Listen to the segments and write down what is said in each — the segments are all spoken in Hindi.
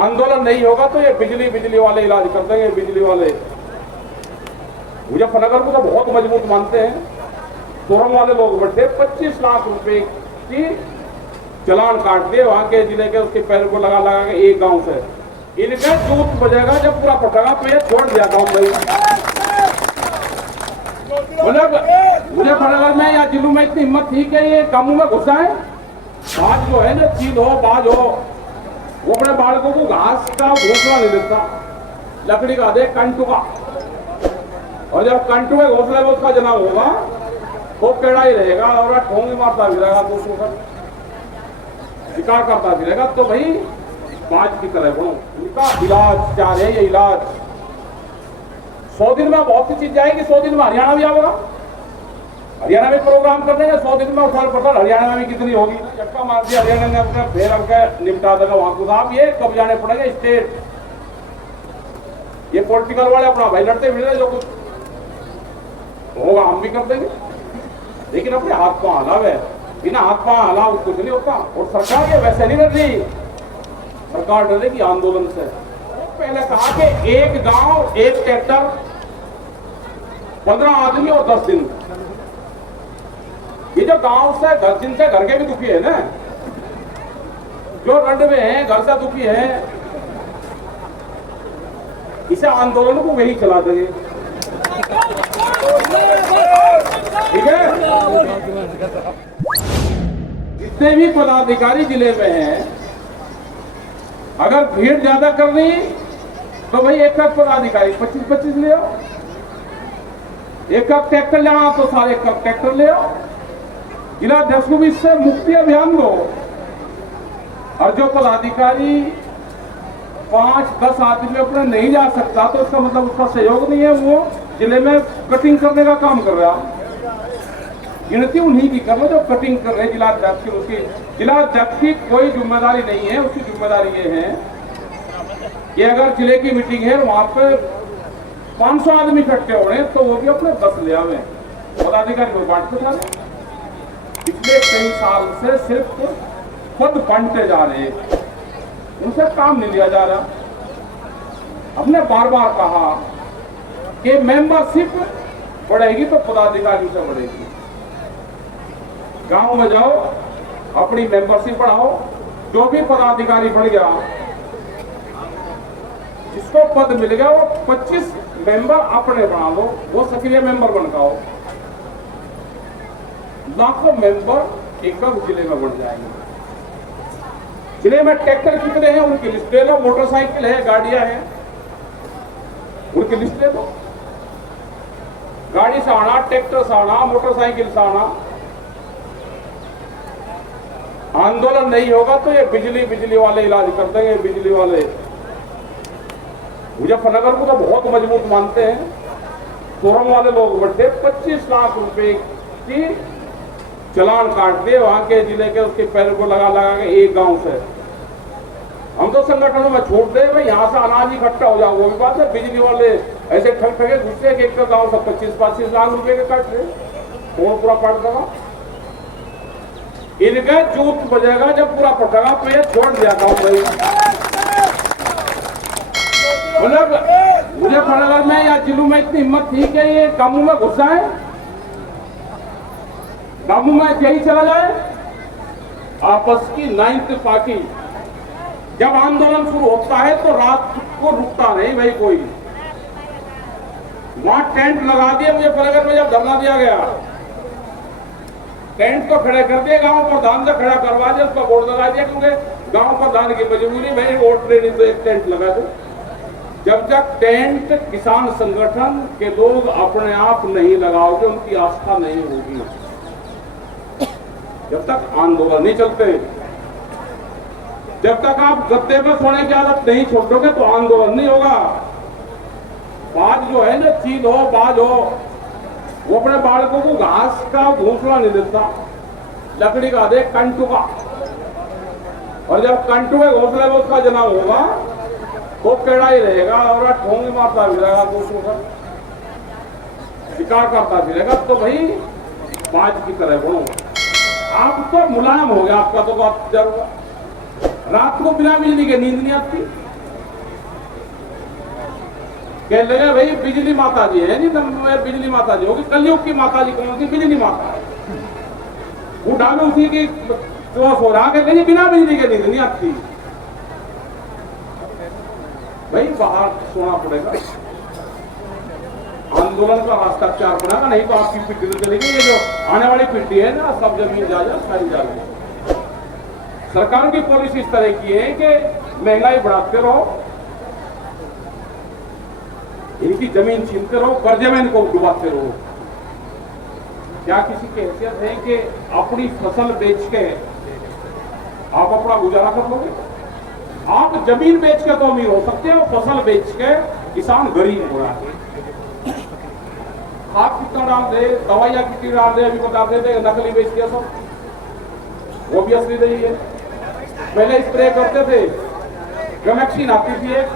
आंदोलन नहीं होगा तो ये बिजली वाले इलाज कर देंगे। बिजली वाले मुजफ्फरनगर को तो बहुत मजबूत मानते हैं। तोरम वाले लोग बैठे 25 लाख रुपए की चालान काट दिए वहां के जिले के, उसके पैर को लगा लगा के एक गांव से। इनका जूत बजेगा जब पूरा पटेगा तो ये छोड़ दिया गांव में। मुजफ्फरनगर में या जिलों में इतनी हिम्मत थी कि ये कामों में घुसा है। आज जो है ना चील हो बाज हो, वो अपने बालकों को घास का घोंसला नहीं देता, लकड़ी का दे कंटू का। और जब कंटू के घोंसले में उसका जन्म होगा वो पेड़ा ही रहेगा और ठोंगी मारता भी रहेगा, दूसरों का शिकार करता भी रहेगा। तो भाई बाज की तरह बनो। उनका इलाज क्या है? ये इलाज 100 दिन में बहुत सी चीज जाएगी। 100 दिन में हरियाणा भी आएगा, हरियाणा में प्रोग्राम कर देंगे। 100 दिन में उठाल पठाल हरियाणा में भी कितनी होगी। चक्का मार दिया हरियाणा ने अपने फेर के निपटा देगा वहां को। साहब ये कब जाने पड़ेगा स्टेट। ये पॉलिटिकल वाले अपना भाई लड़ते फिर जो कुछ होगा हम भी कर देंगे, लेकिन अपने हाथ पांव हलाव है। बिना हाथ पांव हलाव कुछ नहीं होता। और सरकार ये वैसे नहीं डर रही, सरकार डरेगी आंदोलन से। पहले कहा कि एक गांव एक ट्रैक्टर, 15 आदमी और 10 दिन। ये जो गांव से 10 दिन से घर के भी दुखी है ना, जो रंड में है घर से दुखी है, इसे आंदोलन को वही चला देंगे। ठीक है। जितने भी पदाधिकारी जिले में हैं, अगर भीड़ ज्यादा कर रही तो भाई एक पदाधिकारी 25-25 ले आओ। एक ट्रैक्टर ले आओ तो सारे ट्रैक्टर ले आओ। जिला अध्यक्ष को भी इससे मुक्ति अभियान दो। और जो पदाधिकारी 5-10 आदमी अपने नहीं जा सकता तो उसका मतलब उसका सहयोग नहीं है, वो जिले में कटिंग करने का काम कर रहा। गिनती उन्हीं की कर लो जो कटिंग कर रहे जिला अध्यक्ष की। उसकी जिला अध्यक्ष की कोई जिम्मेदारी नहीं है। उसकी जिम्मेदारी ये है कि अगर जिले की मीटिंग है वहां पे 500 आदमी इकट्ठे हो रहे हैं तो वो भी अपने 10 ले आवे, पदाधिकारी को बांट के जा रहे। पिछले कई साल से सिर्फ खुद बांटते जा रहे हैं, उनसे काम नहीं लिया जा रहा। हमने बार बार कहा कि मेंबरशिप बढ़ेगी तो पदाधिकारी से बढ़ेगी। गांव में जाओ, अपनी मेंबरशिप बढ़ाओ। जो भी पदाधिकारी बढ़ गया, जिसको पद मिल गया, वो 25 मेंबर अपने बना लो, वो सक्रिय मेंबर बन जाओ। लाखों मेंबर एक जिले में बढ़ जाएंगे। जिले में ट्रैक्टर कितने हैं उनकी लिस्ट ले लो, मोटरसाइकिल है, गाड़ियां हैं, उनकी लिस्ट ले लो। गाड़ी से आना, ट्रैक्टर से आना, मोटरसाइकिल से आना। आंदोलन नहीं होगा तो ये बिजली वाले इलाज कर देंगे। बिजली वाले मुजफ्फरनगर को तो बहुत मजबूत मानते हैं। तोरम वाले लोग बैठे 25 लाख रुपए की चालान काट दिए वहां के जिले के, उसके पैर को लगा लगा के एक गांव से। हम तो संगठनों में छोड़ दे भाई, यहाँ से अनाज इकट्ठा हो जाओ, वो भी बात है। बिजली वाले ऐसे ठग ठगे घुसे कि एक गांव से 25-25 लाख रुपए के काट रहे, कौन पूरा काट देगा। इनका जूत बजेगा जब पूरा पटेगा तो ये छोड़ दिया गांव में। मुजफ्फरनगर में या जिलों में इतनी हिम्मत थी कि ये कामों में घुसा है, कामों में यही चला जाए। आपस की 9th पार्टी। जब आंदोलन शुरू होता है तो रात को रुकता नहीं भाई कोई। वहां टेंट लगा दिए। मुजफ्फरनगर में जब धरना दिया गया, टेंट तो खड़े कर दिए, गांव प्रधान से खड़ा करवा दिया, उसका बोर्ड लगा दिया, क्योंकि गांव प्रधान की मजबूरी भाई वोट देनी तो एक टेंट लगा दे। जब तक टेंट किसान संगठन के लोग अपने आप नहीं लगाओगे, उनकी आस्था नहीं होगी, जब तक आंदोलन नहीं चलते, जब तक आप गद्दे में सोने की आदत नहीं छोड़ोगे तो आंदोलन नहीं होगा। बाज जो है ना, चील हो बाज हो, वो अपने बालकों को घास का घोंसला नहीं देता, लकड़ी का दे कंटू का। और जब कंटू के घोंसले में उसका जन्म होगा वो पेड़ा ही रहेगा और ठोंगी मारता भी रहेगा, दूसरों का शिकार करता भी रहेगा। तो भाई बाज की तरह बनो। आप तो मुलायम हो गया, आपका तो बात जरूर। रात को बिना बिजली के नींद नहीं आती। कह लगे भाई बिजली माता जी है जी, बिजली माता जी होगी। कलयुग की माता जी कौन सी? बिजली माता है। उठा में उसी की तो सो रहा कहते जी बिना बिजली के नींद नहीं आती। भाई बाहर सोना पड़ेगा, आंदोलन का हस्ताक्षर बनागा, नहीं तो आपकी पिट्ठी तो चलेगी। ये जो आने वाली पिट्ठी है ना, सब जमीन जायदाद सारी जाएगी। सरकार की पॉलिसी इस तरह की है कि महंगाई बढ़ाते रहो, इनकी जमीन छीनते रहो, कर्जे में इनको डुबाते रहो। क्या किसी की हैसियत है कि अपनी फसल बेच के आप अपना गुजारा कर लोगे? आप जमीन बेच के तो अमीर हो सकते हैं, फसल बेच के किसान गरीब हो रहा है। खाद कितना डाल दे, दवाइयां कितनी डाल दे, अभी बताते थे नकली बेच दिया सब, वो भी असली नहीं है। पहले स्प्रे करते थे, गैमेक्सिन आती थी एक,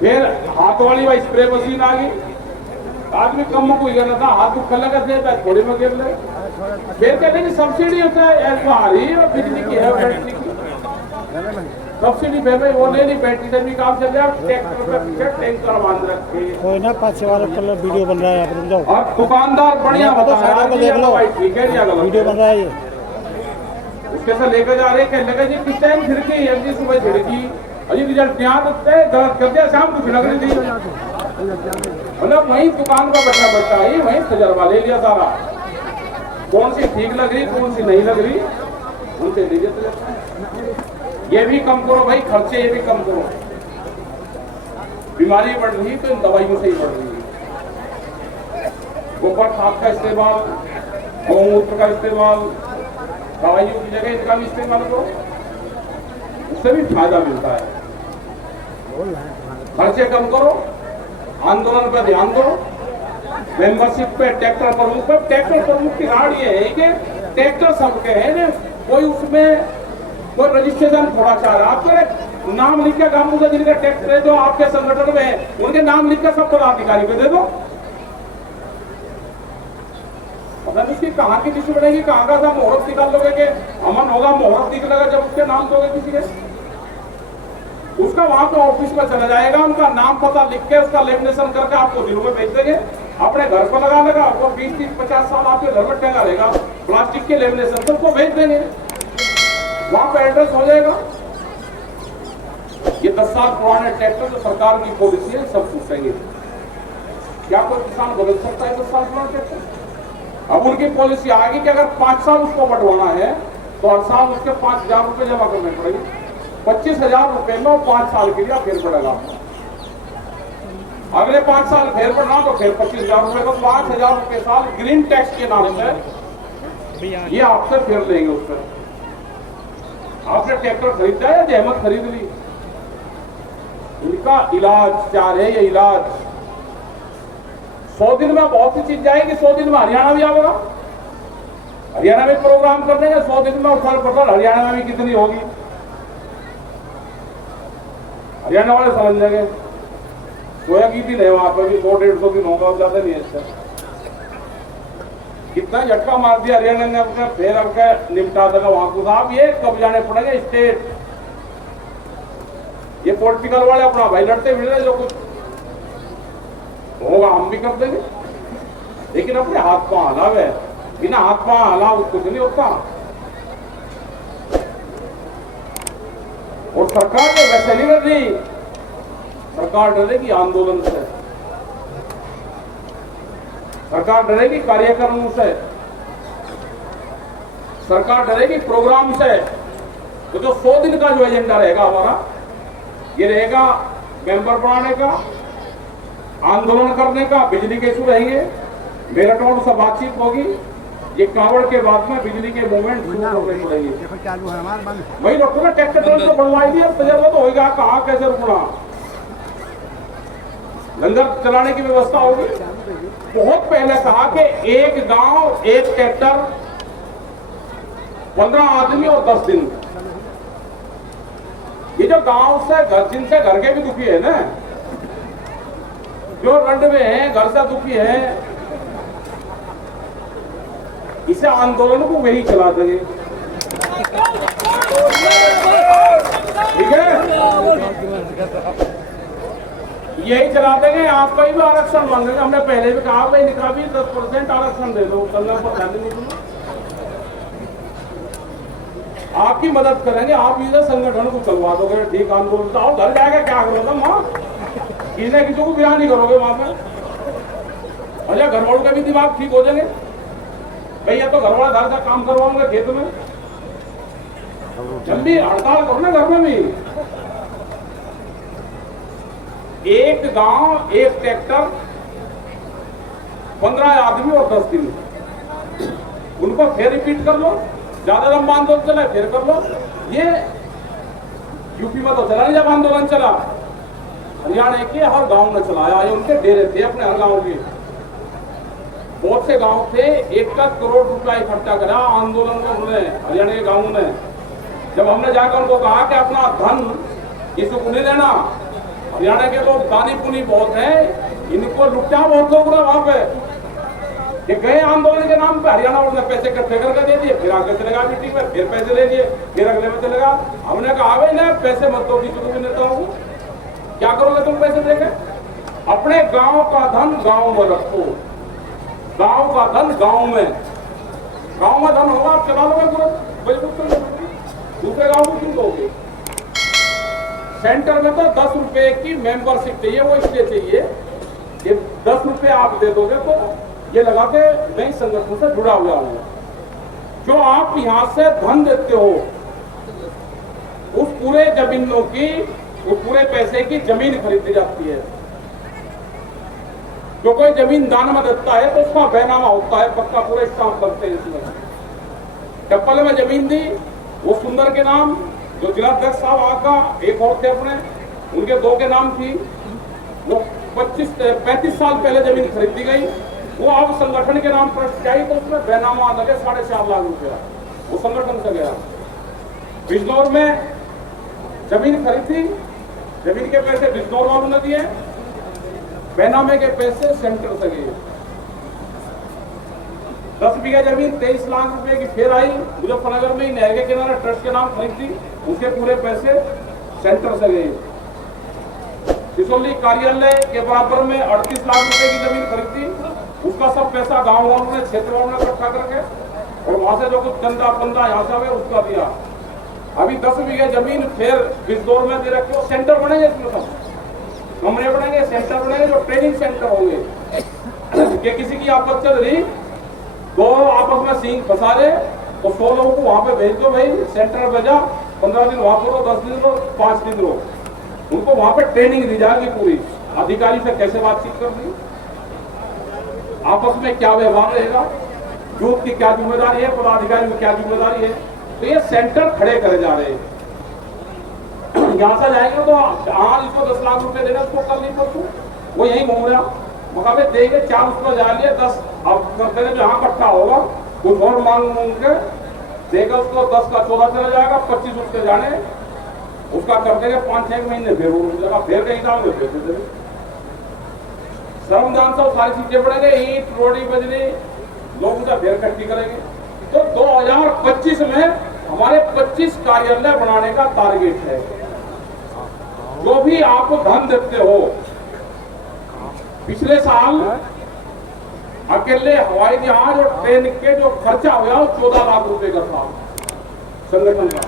फिर हाथ वाली वह स्प्रे मशीन आ गई। आदमी कम को गिरना था, हाथ दुख लगा थे थोड़ी में गिर ले। फिर कहते हैं सब्सिडी होता है आ रही है, बिजली की है, बैटरी की सब्सिडी पे भाई वो नहीं, बैटरी से भी काम चल रहा है। ट्रैक्टर पे पीछे टैंकर बांध रखे कोई ना, 5 वाला कलर वीडियो बन रहा है आप जाओ। और दुकानदार बढ़िया बता रहा है भाई ठीक है या गलत वीडियो बन रहा है ये। उसके साथ लेकर जा रहे हैं, लगा जी किस टाइम खिड़की है जी, सुबह खिड़की अजी रिजल्ट यहाँ गलत कर दिया, शाम को खिड़क नहीं दी। मतलब वही दुकान का बैठा ही वही तजर्बा ले लिया सारा, कौन सी ठीक लग रही कौन सी नहीं लग रही उनसे ले लेते। ये भी कम करो भाई खर्चे, ये भी कम करो। बीमारी बढ़ रही तो इन दवाइयों से ही बढ़ रही है। गोबर खाद का इस्तेमाल, गौमूत्र का इस्तेमाल, दवाइयों की जगह इनका भी इस्तेमाल करो, उससे भी फायदा मिलता है। खर्चे कम करो, आंदोलन पर ध्यान दो, मेंबरशिप पे, ट्रैक्टर प्रमुख पे। ट्रैक्टर प्रमुख की राड ये है कि ट्रैक्टर सबके है ना, कोई उसमें कोई रजिस्ट्रेशन थोड़ा चाह रहा, आपके नाम लिख के गांव में जिनका ट्रैक्टर है जो आपके संगठन में है उनके नाम लिख के सब पदाधिकारी को दे दो। मतलब इसकी कहाँ की लिस्ट बनेगी, कहाँ का था मुहूर्त निकाल लोगे कि अमन होगा, मुहूर्त निकलेगा जब उसके नाम दोगे किसी के, उसका वहां पे ऑफिस में चला जाएगा, उनका नाम पता लिख के उसका लेमिनेशन करके आपको दिनों में भेज देंगे, अपने घर पर लगा लेगा, वो 20, 30, 50 साल आपके घर में टंगा रहेगा, प्लास्टिक के लेमिनेशन सबको भेज देंगे, वहां पे एड्रेस हो जाएगा। ये 10 साल पुराने ट्रैक्टर जो सरकार की पॉलिसी है सब पूछेंगे। क्या कोई किसान बदल सकता है 10 साल पुराना ट्रैक्टर? अब उनकी पॉलिसी आएगी कि अगर 5 साल उसको बंटवाना है तो हर साल उसके 5,000 रुपए जमा करने पड़ेंगे। 25,000 रुपए में 5 साल के लिए फेर पड़ेगा। अगले 5 साल फेर पड़ना तो फिर 25,000 रुपए का 5,000 रुपए साल ग्रीन टैक्स के नाम से ये आपसे फेर लेंगे। उस पर आपने ट्रैक्टर खरीदा या जहमत खरीद ली, इनका इलाज क्या है? ये इलाज 100 दिन में बहुत सी चीज जाएगी। 100 दिन में हरियाणा भी आएगा, हरियाणा में प्रोग्राम कर देंगे। 100 दिन में उछल पछल हरियाणा में भी कितनी होगी, हरियाणा वाले समझ लेंगे। सोया की दिन है वहां पर भी 100-150 दिन होगा, ज्यादा नहीं है इसका। कितना झटका मार दिया हरियाणा ने अपने, फिर अब निपटा देगा वहां को। साहब ये कब जाने पड़ेंगे स्टेट, ये पॉलिटिकल वाले अपना भाई लड़ते फिर जो कुछ होगा हम भी कर देंगे, लेकिन अपने हाथ पांव हलाव है, बिना हाथ पांव हलाव कुछ नहीं होता। और सरकार तो वैसे नहीं कर रही, सरकार डरेगी आंदोलन से, सरकार डरेगी कार्यक्रमों से, सरकार डरेगी प्रोग्राम से। तो जो 100 दिन का जो एजेंडा रहेगा हमारा, ये रहेगा मेंबर बढ़ाने का, आंदोलन करने का, बिजली के इशू रहेंगे, मेरठों से बातचीत होगी। ये कावड़ के बाद में बिजली के मूवमेंट शुरू करने पड़ेगी। वही डॉक्टर ने ट्रैक्टर तो बढ़वाई दिया, तजर्बा तो होगा कहाँ कैसे रुकना, लंगर चलाने की व्यवस्था होगी। बहुत पहले कहा कि एक गांव एक ट्रैक्टर, 15 आदमी और 10 दिन। ये जो गांव से घर, जिनसे घर के भी दुखी है ना, जो रंड में है, घर से दुखी है, इसे आंदोलन को वही चला देंगे। ठीक है, यही चला देंगे, आपका ही भी आरक्षण मांगेंगे। हमने पहले भी कहा भाई इनका भी 10% आरक्षण दे दो, चलना पर ध्यान नहीं दूंगा। आपकी मदद करेंगे, आप इधर संगठन को चलवा दोगे, ठीक आंदोलन तो आओ, घर जाएगा क्या करोगे वहाँ, किसी किसी को बयान नहीं करोगे वहां पर। अच्छा, घर वालों के भी दिमाग ठीक हो जाएंगे, भैया तो घर वाला घर का काम करवाऊंगा खेत में, जल्दी हड़ताल करो ना घर में भी। एक गांव एक ट्रैक्टर, 15 आदमी और 10 दिन, उनको फिर रिपीट कर लो, ज्यादा लंबा आंदोलन चला फिर कर लो। ये यूपी में तो चला नहीं, जब आंदोलन चला हरियाणा के हर गांव में चलाया, उनके डेरे थे अपने हर गांव के, बहुत से गांव थे, 1 करोड़ रुपया इकट्ठा करा आंदोलन में उन्होंने हरियाणा के गांवों में। जब हमने जाकर उनको कहा कि अपना धन किसी को नहीं देना, हरियाणा के लोग दानी पुनी बहुत है, इनको लुटा बहुत लोग वहां पे, ये गए आंदोलन के नाम पे, हरियाणा वालों ने पैसे इकट्ठे करके दे दिए, फिर आगे चलेगा मीटिंग में, फिर पैसे ले लिए, फिर अगले में चलेगा। हमने कहा भाई ना पैसे मत दो, किसी को भी देता हूँ, क्या करोगे तुम पैसे देके? अपने गांव का धन गांव में रखो, गांव का धन गांव में धन होगा, आप चला लोगे पूरा, दूसरे गांव को क्यों दोगे? सेंटर में तो 10 रुपए की मेंबरशिप चाहिए, वो इसलिए चाहिए कि 10 रुपए आप दे दोगे तो ये लगा के मैं इस संगठन से जुड़ा हुआ हूं। जो आप यहां से धन देते हो, उस पूरे जमीनों की, उस पूरे पैसे की जमीन खरीदी जाती है। जो कोई जमीन दान में देता है तो उसका बैनामा होता है, पक्का पूरे स्टाम्प बनते हैं इसमें। टप्पल में जमीन दी, वो सुंदर के नाम, जो जिलाध्यक्ष साहब आका एक और थे अपने, उनके 2 के नाम थी, वो 35 साल पहले जमीन खरीदी गई, वो अब संगठन के नाम ट्रस्ट आई तो उसमें बैनामा लगे 4.5 लाख रुपया, वो संगठन से गया। बिजनौर में जमीन खरीदी, जमीन के पैसे बिजनौर वालों ने दिए, बैनामे के पैसे सेंटर से गए। 10 बीघा जमीन 23 लाख रुपए की फिर आई मुजफ्फरनगर में, नहर के किनारे ट्रस्ट के नाम खरीदी, उसके पूरे पैसे सेंटर से गए। सिसोली कार्यालय के बराबर में 38 लाख रुपए की जमीन खरीदी, उसका सब पैसा गांव वालों ने, क्षेत्र वालों ने इकट्ठा करके, और वहां से जो कुछ चंदा पंदा यहाँ से आवे उसका दिया। अभी 10 बीघा जमीन फिर बिजनौर में दे रखी, वो सेंटर बनेंगे, इसमें सब कमरे बनेंगे, सेंटर बनेंगे, जो ट्रेनिंग सेंटर होंगे कि किसी की आपत्ति चल रही, दो आपस में सींग फंसा रहे तो 100 लोगों को वहां पे भेज दो, भाई सेंटर भेजा, 15 दिन वहां पर 10 दिन रो, 5 दिन रो, उनको वहां पे ट्रेनिंग दी जाएगी पूरी, अधिकारी से कैसे बातचीत करनी, आपस में क्या व्यवहार रहेगा, यूथ की क्या जिम्मेदारी है, पदाधिकारी में क्या जिम्मेदारी है। तो ये सेंटर खड़े करे जा रहे हैं। यहाँ से जाएंगे तो आज इसको 10 लाख रुपए देना, उसको कल नहीं परसों वो यही घूम रहा, मुकाबले देंगे 4 उसको जा लिए 10, अब करते हैं जहाँ इकट्ठा होगा कुछ और मांग के देगा, उसको 10 का 14 चला जाएगा, 25 उसके जाने, उसका कर देंगे 5-6 महीने, फिर वो जगह फिर कहीं जाओगे, फिर दे श्रमदान से सारी चीजें बढ़ेंगे, ईंट रोडी बजरी लोग उसे फिर इकट्ठी करेंगे। तो 2025 में हमारे 25 कार्यालय बनाने का टारगेट है। जो भी आप धन देते हो, पिछले साल अकेले हवाई जहाज और ट्रेन के जो खर्चा हुआ वो 14 लाख रुपए का था संगठन का।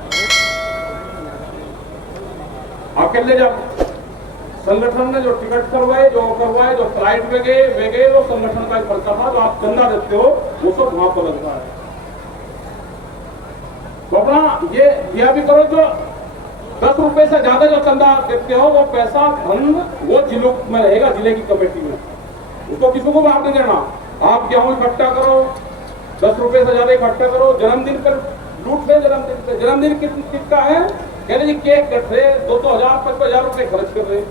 अकेले जब संगठन ने जो टिकट करवाए, जो फ्लाइट में गए वो संगठन का खर्चा था, जो आप चंदा देते हो वो सब वहां पर लगता है। तो अपना ये दिया भी करो, जो 10 रुपए से ज्यादा जो चंदा देते हो वो पैसा धन वो जिलों में रहेगा, जिले की कमेटी में, उसको किसी को भी आप नहीं देना। आप गेहूं इकट्ठा करो, 10 रुपए से ज्यादा इकट्ठा करो, जन्मदिन पर लूट ले, जन्मदिन कितना है, कह रहे जी केक कट रहे 200,000 5,000 रुपए खर्च कर रहे।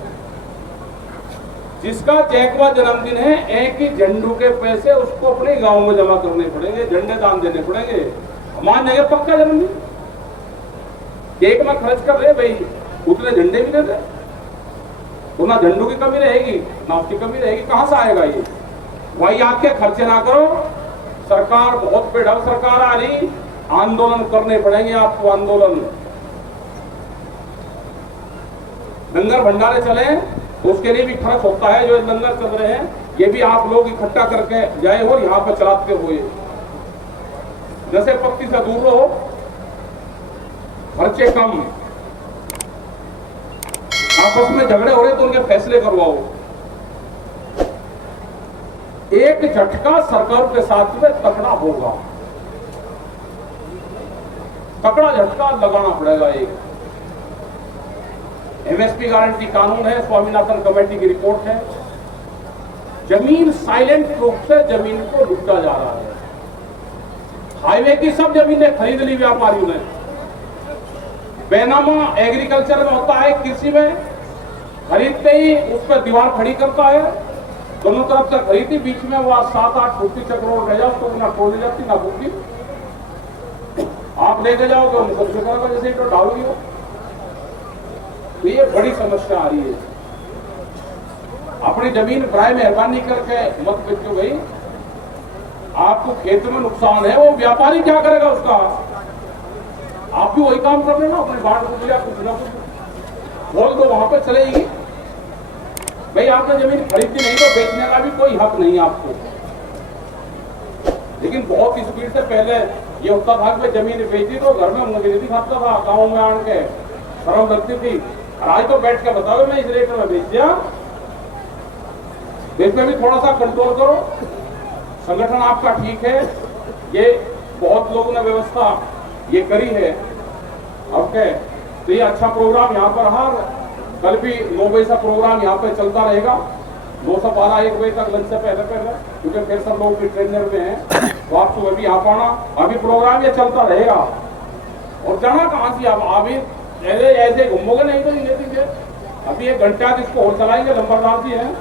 जिसका चैकवा जन्मदिन है, एक ही झंडू के पैसे उसको अपने गांव में जमा करने पड़ेंगे, झंडे दान देने पड़ेंगे, मान जाएंगे पक्का जन्मदिन। केक में खर्च कर रहे भाई, उतने झंडे भी देते, तो ना झंडू की कमी रहेगी ना उसकी कमी रहेगी, कहां से आएगा ये? वही आपके खर्चे ना करो। सरकार बहुत बेढंग सरकार आ रही, आंदोलन करने पड़ेंगे आपको, आंदोलन। लंगर भंडारे चले तो उसके लिए भी खर्च होता है। जो लंगर चल रहे हैं ये भी आप लोग इकट्ठा करके जाए और यहाँ पर चलाते हुए जैसे पत्ती से दूर रहो, खर्चे कम, आपस में झगड़े हो रहे तो उनके फैसले करवाओ। एक झटका सरकार के साथ में तगड़ा होगा, तगड़ा झटका लगाना पड़ेगा। एक एमएसपी गारंटी कानून है, स्वामीनाथन कमेटी की रिपोर्ट है। जमीन साइलेंट रूप से जमीन को लूटा जा रहा है। हाईवे की सब जमीनें खरीद ली व्यापारियों ने। बेनामा एग्रीकल्चर में होता है, कृषि में खरीदते ही उस पर दीवार खड़ी करता है, दोनों तरफ से खरीदी, बीच में वो 7-8 फुट की चक्रोड़ रह जाओ तो ना खोल जाती ना भूखी। आप लेके जाओगे उनको करेगा जैसे तो डालोगी हो। तो ये बड़ी समस्या आ रही है। अपनी जमीन प्राय मेहरबानी करके मत बेचो भाई, आपको खेत में नुकसान है, वो व्यापारी क्या करेगा उसका? आप भी वही काम कर रहे ना, अपने बाढ़ को लिया कुछ ना कुछ बोल दो, वहां पे चलेगी भाई। आपने जमीन खरीदी नहीं तो बेचने का भी कोई हक नहीं आपको। लेकिन बहुत स्पीड से पहले ये होता था कि जमीन बेची तो घर में मुझे नहीं खाता था, गाँव में आन के शर्म लगती थी। और आज तो बैठ के बताओ मैं इस रेट में बेच दिया। इसमें भी थोड़ा सा कंट्रोल करो। संगठन आपका ठीक है, ये बहुत लोगों ने व्यवस्था ये करी है। ओके, तो ये अच्छा प्रोग्राम यहाँ पर रहा। कल भी 9 बजे से प्रोग्राम यहाँ पे चलता रहेगा, 2 से 12 1 बजे तक लंच से पहले क्योंकि फिर सब लोग भी ट्रेनर में हैं, तो आप सुबह भी आ पाना। अभी प्रोग्राम ये चलता रहेगा। और जाना कहाँ से आप अभी ऐसे घूमोगे नहीं तो ये अभी 1 घंटा इसको और चलाएंगे। नंबरदार जी हैं